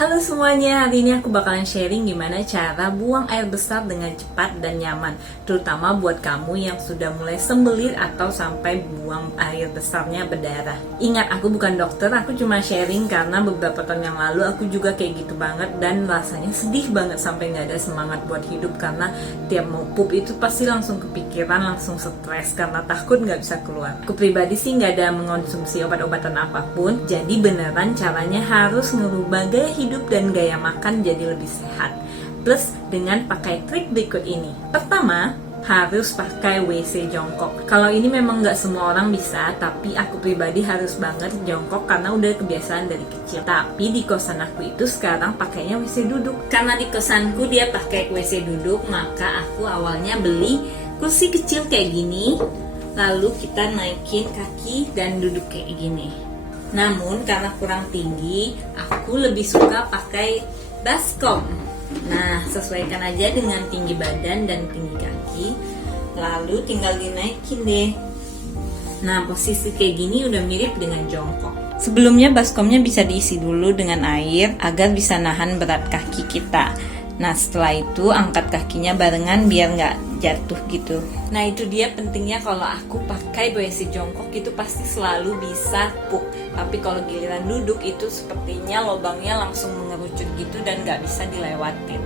Halo semuanya, hari ini aku bakalan sharing gimana cara buang air besar dengan cepat dan nyaman, terutama buat kamu yang sudah mulai sembelit atau sampai buang air besarnya berdarah. Ingat, aku bukan dokter, aku cuma sharing karena beberapa tahun yang lalu aku juga kayak gitu banget dan rasanya sedih banget sampai nggak ada semangat buat hidup karena tiap mau pup itu pasti langsung kepikiran, langsung stres karena takut nggak bisa keluar. Aku pribadi sih nggak ada mengonsumsi obat-obatan apapun, jadi beneran caranya harus ngerubah gaya hidup dan gaya makan jadi lebih sehat. Plus dengan pakai trik berikut ini. Pertama, harus pakai WC jongkok. Kalau ini memang nggak semua orang bisa, tapi aku pribadi harus banget jongkok karena udah kebiasaan dari kecil. Tapi di kosan aku itu sekarang pakainya WC duduk. Karena di kosanku dia pakai WC duduk, maka aku awalnya beli kursi kecil kayak gini. Lalu kita naikin kaki dan duduk kayak gini. Namun karena kurang tinggi, aku lebih suka pakai baskom. Nah, sesuaikan aja dengan tinggi badan dan tinggi kaki. Lalu tinggal dinaikin deh. Nah, posisi kayak gini udah mirip dengan jongkok. Sebelumnya baskomnya bisa diisi dulu dengan air agar bisa nahan berat kaki kita. Nah, setelah itu angkat kakinya barengan biar nggak jatuh gitu. Nah, itu dia pentingnya kalau aku pakai WC jongkok itu pasti selalu bisa pup. Tapi kalau giliran duduk itu sepertinya lubangnya langsung mengerucut gitu dan nggak bisa dilewatin.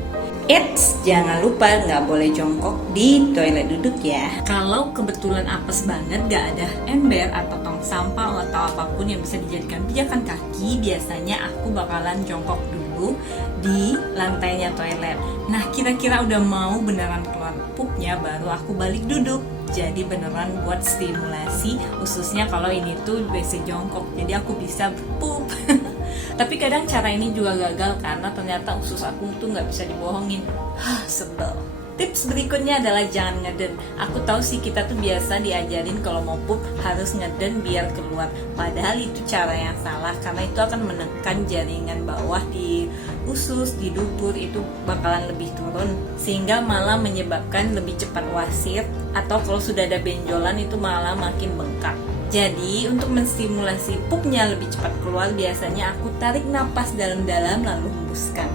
Eits, jangan lupa nggak boleh jongkok di toilet duduk ya. Kalau kebetulan apes banget nggak ada ember atau tong sampah atau apapun yang bisa dijadikan pijakan kaki, biasanya aku bakalan jongkok dulu di lantainya toilet. Nah, kira-kira udah mau beneran keluar pupnya baru aku balik duduk. Jadi beneran buat stimulasi, khususnya kalau ini tuh WC jongkok, jadi aku bisa pup. Tapi kadang cara ini juga gagal karena ternyata usus aku tuh nggak bisa dibohongin. Sebel. Tips berikutnya adalah jangan ngeden. Aku tahu sih kita tuh biasa diajarin kalau mau pup harus ngeden biar keluar. Padahal itu cara yang salah karena itu akan menekan jaringan bawah di usus, di dubur itu bakalan lebih turun. Sehingga malah menyebabkan lebih cepat wasir atau kalau sudah ada benjolan itu malah makin bengkak. Jadi untuk menstimulasi pupnya lebih cepat keluar biasanya aku tarik napas dalam-dalam lalu hembuskan.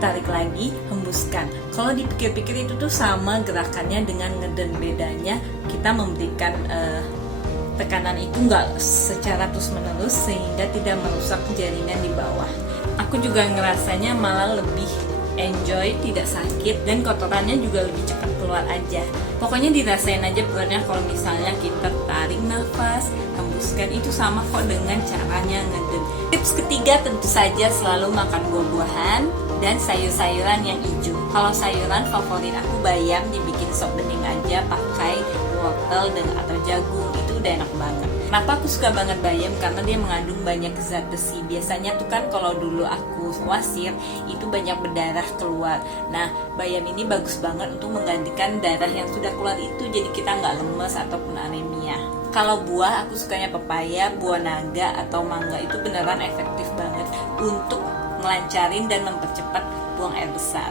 Tarik lagi, hembuskan. Kalau dipikir-pikir itu tuh sama gerakannya dengan ngeden, bedanya kita memberikan tekanan itu nggak secara terus-menerus sehingga tidak merusak jaringan di bawah. Aku juga ngerasanya malah lebih enjoy, tidak sakit dan kotorannya juga lebih cepat keluar aja. Pokoknya dirasain aja perannya kalau misalnya kita tarik nafas, hembuskan itu sama kok dengan caranya ngeden. Tips ketiga tentu saja selalu makan buah-buahan dan sayur-sayuran yang hijau. Kalau sayuran favorit aku bayam, dibikin sop bening aja pakai wortel dan atau jagung, itu udah enak banget. Kenapa aku suka banget bayam? Karena dia mengandung banyak zat besi. Biasanya tuh kan kalau dulu aku wasir itu banyak berdarah keluar. Nah, bayam ini bagus banget untuk menggantikan darah yang sudah keluar itu, jadi kita nggak lemes ataupun anemia. Kalau buah, aku sukanya pepaya, buah naga atau mangga, itu beneran efektif banget untuk melancarin dan mempercepat buang air besar.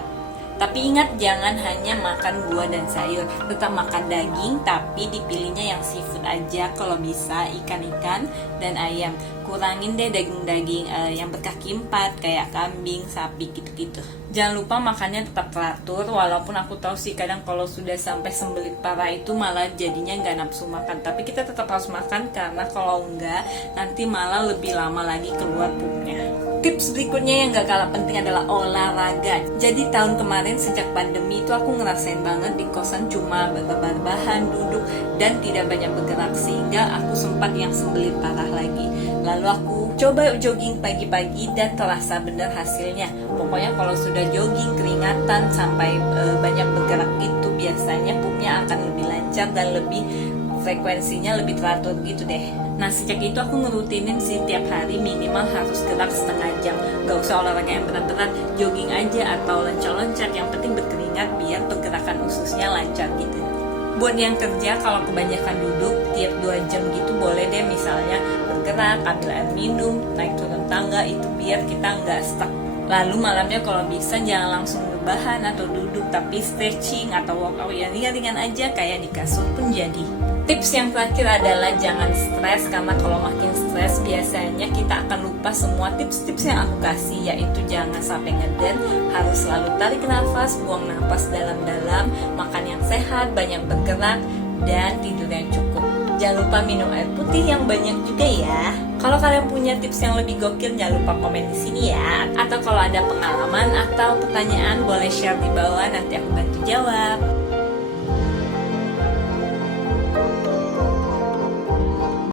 Tapi ingat, jangan hanya makan buah dan sayur, tetap makan daging tapi dipilihnya yang seafood aja kalau bisa, ikan-ikan dan ayam. Kurangin deh daging-daging yang berkaki 4 kayak kambing, sapi gitu-gitu. Jangan lupa makannya tetap teratur, walaupun aku tahu sih kadang kalau sudah sampai sembelit parah itu malah jadinya nggak nafsu makan. Tapi kita tetap harus makan karena kalau enggak nanti malah lebih lama lagi keluar pupnya. Tips berikutnya yang gak kalah penting adalah olahraga. Jadi tahun kemarin sejak pandemi itu aku ngerasain banget di kosan cuma berbahan, duduk dan tidak banyak bergerak sehingga aku sempat yang sembelit parah lagi. Lalu aku coba jogging pagi-pagi dan terasa bener hasilnya. Pokoknya kalau sudah jogging keringatan sampai banyak bergerak itu biasanya pupnya akan lebih lancar dan lebih frekuensinya lebih teratur gitu deh. Nah, sejak itu aku ngerutinin sih tiap hari minimal harus gerak setengah jam. Gak usah olahraga yang berat-berat, jogging aja atau loncat-loncat, yang penting berkeringat biar pergerakan ususnya lancar gitu. Buat yang kerja, kalau kebanyakan duduk tiap 2 jam gitu boleh deh misalnya bergerak, ambil air minum, naik turun tangga, itu biar kita nggak stuck. Lalu malamnya kalau bisa jangan langsung rebahan atau duduk, tapi stretching atau workout yang ringan-ringan aja kayak di kasur pun jadi. Tips yang terakhir adalah jangan stres, karena kalau makin stres biasanya kita akan lupa semua tips-tips yang aku kasih, yaitu jangan sampai ngeden, harus selalu tarik nafas, buang nafas dalam-dalam, makan yang sehat, banyak bergerak, dan tidur yang cukup. Jangan lupa minum air putih yang banyak juga ya. Kalau kalian punya tips yang lebih gokil, jangan lupa komen di sini ya. Atau kalau ada pengalaman atau pertanyaan, boleh share di bawah, nanti aku bantu jawab.